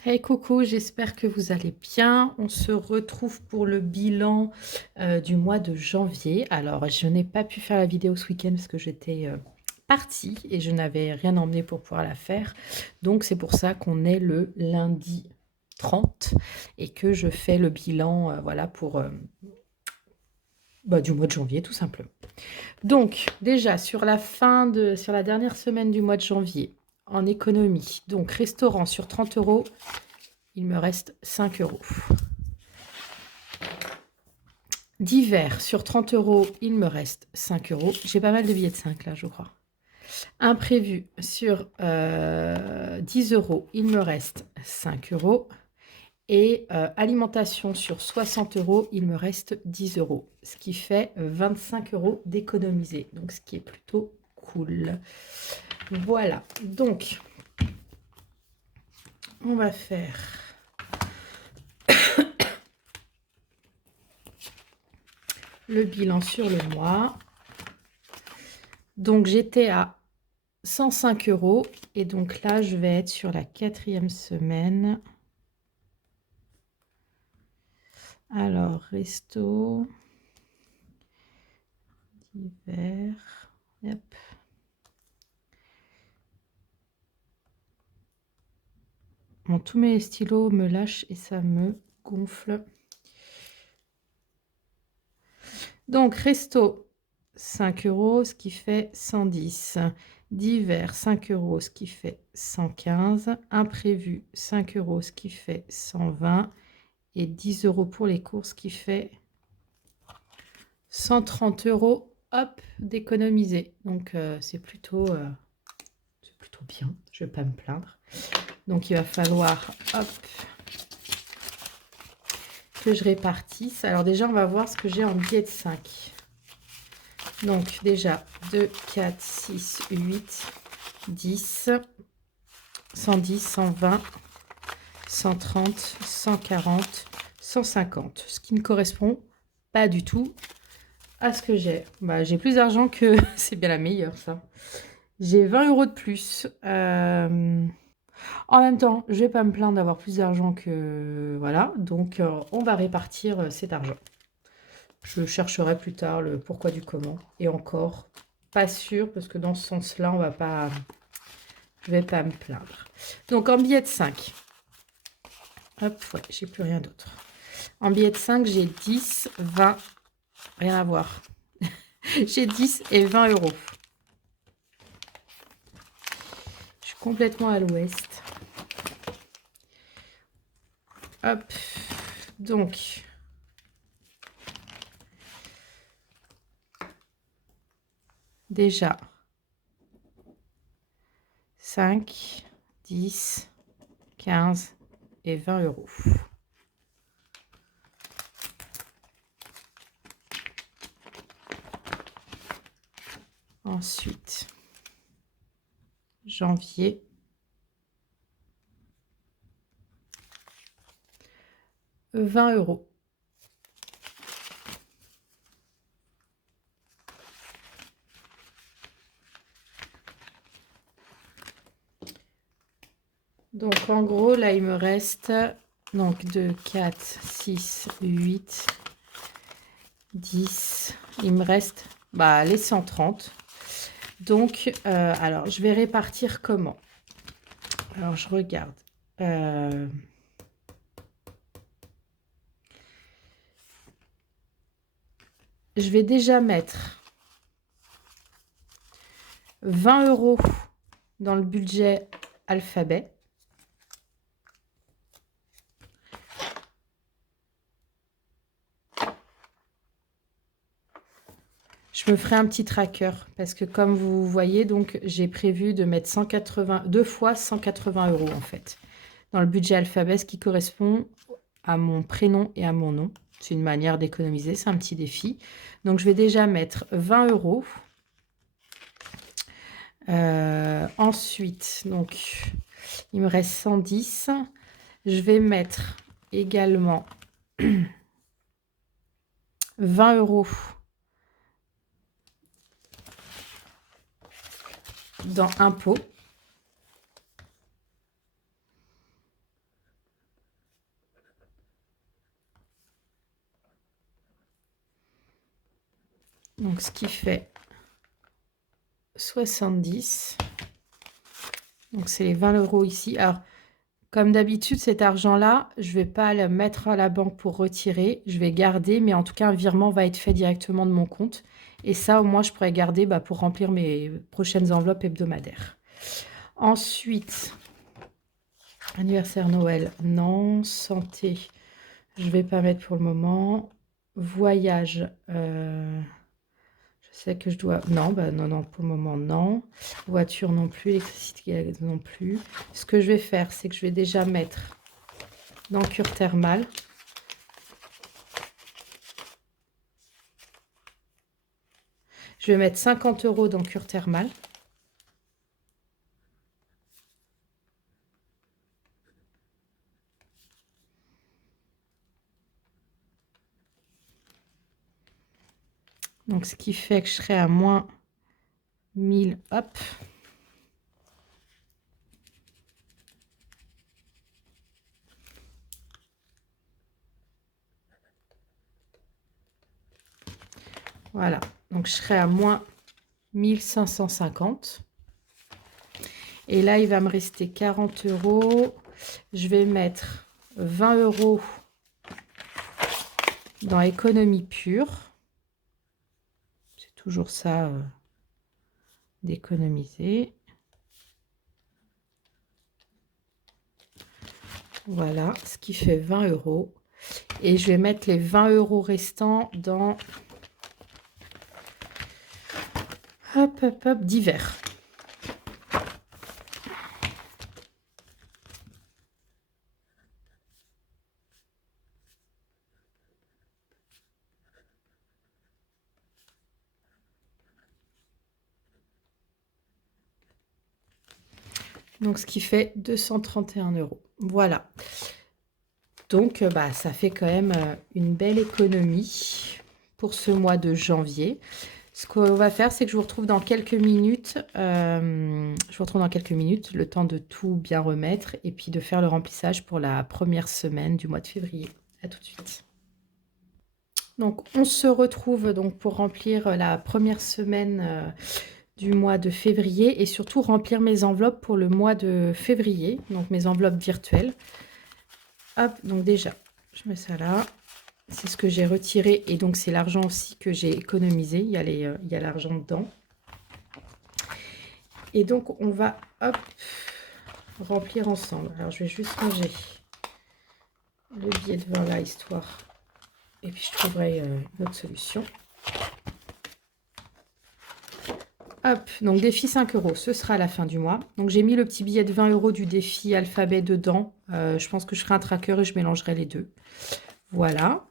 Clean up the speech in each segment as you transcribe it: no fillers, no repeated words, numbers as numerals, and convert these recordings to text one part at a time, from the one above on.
Hey coucou, j'espère que vous allez bien. On se retrouve pour le bilan du mois de janvier. Alors, je n'ai pas pu faire la vidéo ce week-end parce que j'étais partie et je n'avais rien emmené pour pouvoir la faire. Donc, c'est pour ça qu'on est le lundi 30 et que je fais le bilan voilà, pour du mois de janvier tout simplement. Donc, déjà, sur la dernière semaine du mois de janvier, en économie, donc restaurant sur 30 euros, il me reste 5 euros. Divers sur 30 euros, il me reste 5 euros. J'ai pas mal de billets de 5 là, je crois. Imprévu sur 10 euros, il me reste 5 euros. Et alimentation sur 60 euros, il me reste 10 euros. Ce qui fait 25 euros d'économiser. Donc, ce qui est plutôt cool. Voilà. Donc, on va faire le bilan sur le mois. Donc, j'étais à 105 euros. Et donc là, je vais être sur la 4e semaine. Alors, resto, hiver, hop. Bon, tous mes stylos me lâchent et ça me gonfle. Donc, resto, 5 euros, ce qui fait 110. Divers, 5 euros, ce qui fait 115. Imprévu, 5 euros, ce qui fait 120. Et 10 euros pour les courses, ce qui fait 130 euros, hop, d'économiser. Donc, c'est plutôt bien. Je ne vais pas me plaindre. Donc, il va falloir, hop, que je répartisse. Alors, déjà, on va voir ce que j'ai en billets de 5. Donc, déjà, 2, 4, 6, 8, 10, 110, 120, 130, 140, 150. Ce qui ne correspond pas du tout à ce que j'ai. Bah, j'ai plus d'argent que... C'est bien la meilleure, ça. J'ai 20 euros de plus. En même temps, je vais pas me plaindre d'avoir plus d'argent que... Voilà, donc on va répartir cet argent. Je chercherai plus tard le pourquoi du comment. Et encore, pas sûr, parce que dans ce sens-là, on va pas... Je vais pas me plaindre. Donc en billet de 5. Hop, ouais, j'ai plus rien d'autre. En billet de 5, j'ai 10, 20, rien à voir. J'ai 10 et 20 euros. Je suis complètement à l'ouest. Hop, donc... Déjà, 5, 10, 15 et 20 euros. Ensuite, janvier, 20 euros. Donc, en gros, là, il me reste donc 2, 4, 6, 8, 10. Il me reste les 130. Donc, alors, je vais répartir comment? Alors, je regarde. Je vais déjà mettre 20 euros dans le budget alphabet. Je me ferai un petit tracker parce que comme vous voyez, donc j'ai prévu de mettre 2 fois 180 euros en fait dans le budget alphabet, ce qui correspond à mon prénom et à mon nom. C'est une manière d'économiser, c'est un petit défi. Donc je vais déjà mettre 20 euros. Ensuite, donc il me reste 110. Je vais mettre également 20 euros dans impôts. Donc, ce qui fait 70. Donc, c'est les 20 € ici. Alors, comme d'habitude, cet argent-là, je ne vais pas le mettre à la banque pour retirer. Je vais garder, mais en tout cas, un virement va être fait directement de mon compte. Et ça, au moins, je pourrais garder pour remplir mes prochaines enveloppes hebdomadaires. Ensuite, anniversaire Noël, non. Santé, je ne vais pas mettre pour le moment. Voyage, je sais que je dois... Non, non, pour le moment, non. Voiture non plus, électricité non plus. Ce que je vais faire, c'est que je vais déjà mettre dans cure thermale. Je vais mettre 50 € dans cure thermale. Donc, ce qui fait que je serai à moins 1000. Hop. Voilà. Donc, je serai à moins 1550. Et là, il va me rester 40 €. Je vais mettre 20 € dans économie pure. C'est toujours ça d'économiser. Voilà, ce qui fait 20 €. Et je vais mettre les 20 € restants dans... Hop, hop, hop, divers. Donc, ce qui fait 231 €. Voilà. Donc, ça fait quand même une belle économie pour ce mois de janvier. Ce qu'on va faire, c'est que je vous retrouve dans quelques minutes. Le temps de tout bien remettre et puis de faire le remplissage pour la première semaine du mois de février. À tout de suite. Donc, on se retrouve donc pour remplir la première semaine du mois de février et surtout remplir mes enveloppes pour le mois de février, donc mes enveloppes virtuelles. Hop, donc déjà, je mets ça là. C'est ce que j'ai retiré et donc c'est l'argent aussi que j'ai économisé. Il y a l'argent dedans. Et donc, on va, hop, remplir ensemble. Alors, je vais juste ranger le billet de 20 là, histoire. Et puis, je trouverai une autre solution. Hop, donc défi 5 €, ce sera à la fin du mois. Donc, j'ai mis le petit billet de 20 € du défi alphabet dedans. Je pense que je ferai un tracker et je mélangerai les deux. Voilà.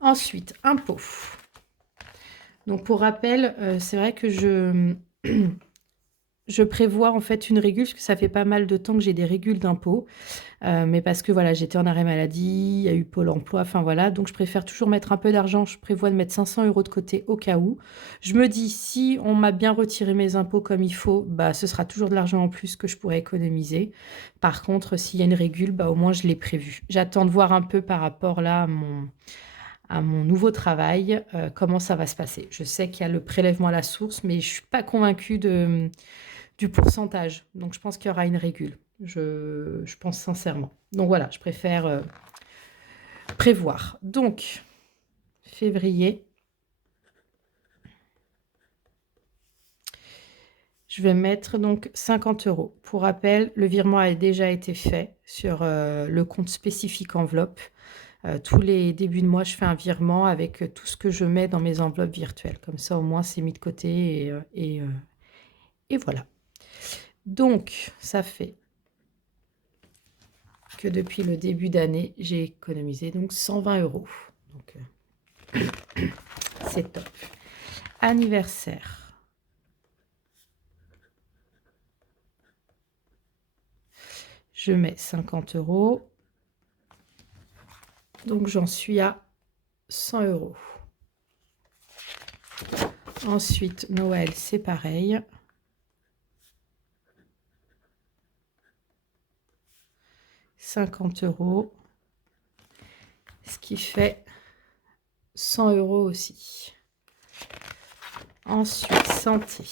Ensuite, impôts. Donc, pour rappel, c'est vrai que je prévois en fait une régule, parce que ça fait pas mal de temps que j'ai des régules d'impôts. Mais parce que voilà, j'étais en arrêt maladie, il y a eu Pôle emploi, enfin voilà. Donc, je préfère toujours mettre un peu d'argent. Je prévois de mettre 500 € de côté au cas où. Je me dis, si on m'a bien retiré mes impôts comme il faut, ce sera toujours de l'argent en plus que je pourrais économiser. Par contre, s'il y a une régule, au moins, je l'ai prévu. J'attends de voir un peu par rapport là à mon nouveau travail, comment ça va se passer. Je sais qu'il y a le prélèvement à la source, mais je ne suis pas convaincue du pourcentage. Donc, je pense qu'il y aura une régule. Je pense sincèrement. Donc, voilà, je préfère prévoir. Donc, février, je vais mettre donc 50 €. Pour rappel, le virement a déjà été fait sur le compte spécifique enveloppe. Tous les débuts de mois, je fais un virement avec tout ce que je mets dans mes enveloppes virtuelles. Comme ça, au moins, c'est mis de côté et voilà. Donc, ça fait que depuis le début d'année, j'ai économisé donc 120 €. Donc, c'est top. Anniversaire. Je mets 50 €. Donc, j'en suis à 100 €. Ensuite, Noël, c'est pareil. 50 €. Ce qui fait 100 € aussi. Ensuite, santé.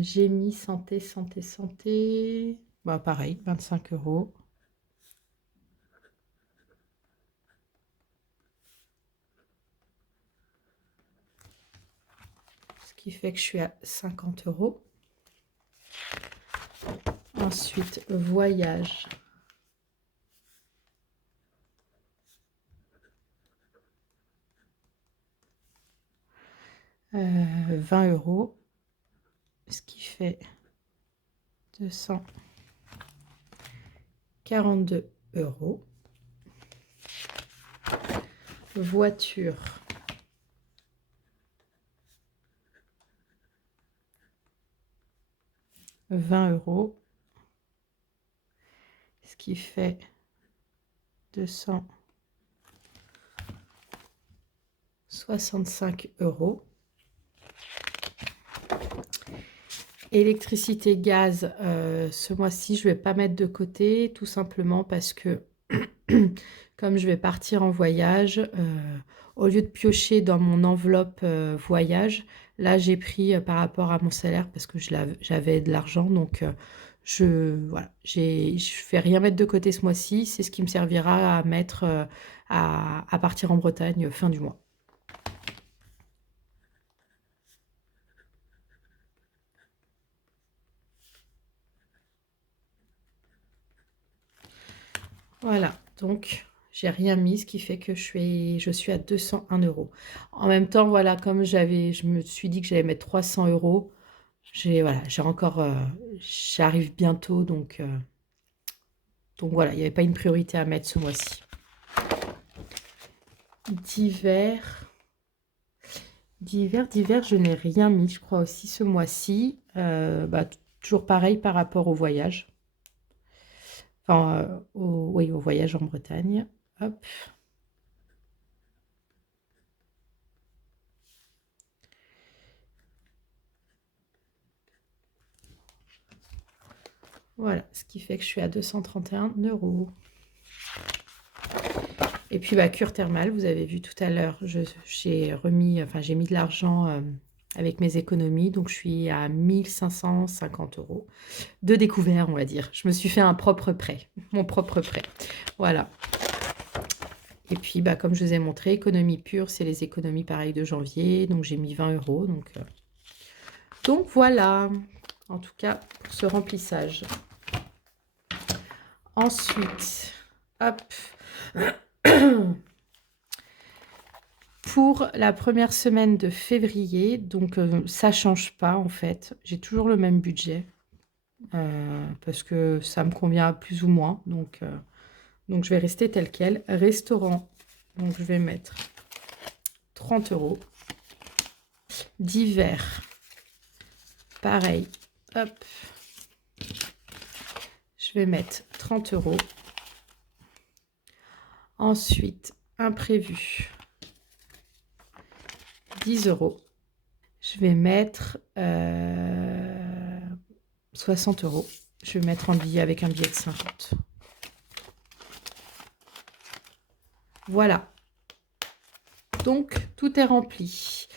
J'ai mis santé, santé, santé. Bah, pareil, 25 €. Ce qui fait que je suis à 50 €. Ensuite, voyage. 20 €. Ce qui fait 242 €. Voiture. 20 €. Ce qui fait 265 €. Électricité, gaz, ce mois-ci, je ne vais pas mettre de côté, tout simplement parce que comme je vais partir en voyage, au lieu de piocher dans mon enveloppe voyage, là, j'ai pris par rapport à mon salaire parce que j'avais de l'argent. Donc, voilà, je ne vais rien mettre de côté ce mois-ci. C'est ce qui me servira à mettre à partir en Bretagne fin du mois. Voilà, donc j'ai rien mis, ce qui fait que je suis à 201 €. En même temps, voilà, comme je me suis dit que j'allais mettre 300 €, voilà, j'ai encore, j'arrive bientôt, donc voilà, il n'y avait pas une priorité à mettre ce mois-ci. Divers, je n'ai rien mis, je crois aussi ce mois-ci. Bah, toujours pareil par rapport au voyage. Enfin, oui, au voyage en Bretagne. Hop. Voilà, ce qui fait que je suis à 231 €. Et puis, bah, cure thermale, vous avez vu tout à l'heure, j'ai mis de l'argent avec mes économies, donc je suis à 1 550 € de découvert, on va dire. Je me suis fait un propre prêt, mon propre prêt. Voilà. Et puis, bah, comme je vous ai montré, économie pure, c'est les économies pareilles de janvier, donc j'ai mis 20 €. Donc voilà, en tout cas, pour ce remplissage. Ensuite, hop. Pour la première semaine de février, donc ça change pas en fait. J'ai toujours le même budget parce que ça me convient plus ou moins. Donc je vais rester tel quel. Restaurant, donc je vais mettre 30 €. Divers, pareil. Hop. Je vais mettre 30 €. Ensuite, imprévu, 10 €. Je vais mettre 60 €. Je vais mettre avec un billet de 50. Voilà. Donc, tout est rempli.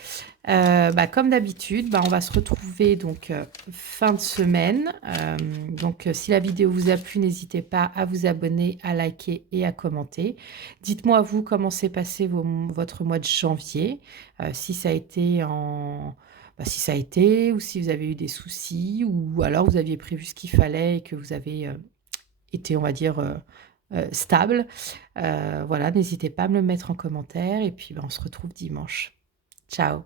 Bah, comme d'habitude, bah, on va se retrouver donc fin de semaine. Donc, si la vidéo vous a plu, n'hésitez pas à vous abonner, à liker et à commenter. Dites-moi, vous, comment s'est passé votre mois de janvier. Si ça a été si ça a été, ou si vous avez eu des soucis, ou alors vous aviez prévu ce qu'il fallait et que vous avez été, on va dire, stable. Voilà, n'hésitez pas à me le mettre en commentaire et puis, bah, on se retrouve dimanche. Ciao.